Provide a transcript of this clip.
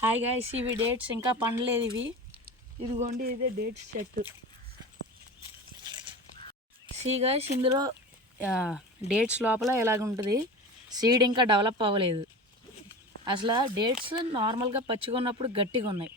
Hi guys, ఇవి dates ఇంకా పండలేదు. ఇదిగోండి, ఇదే డేట్స్ చెట్టు. సీ గాయ్స్, ఇందులో డేట్స్ లోపల ఇలాగ ఉంటుంది. సీడ్ ఇంకా డెవలప్ అవ్వలేదు. అసలు డేట్స్ నార్మల్గా పచ్చిగా ఉన్నప్పుడు గట్టిగా ఉన్నాయి.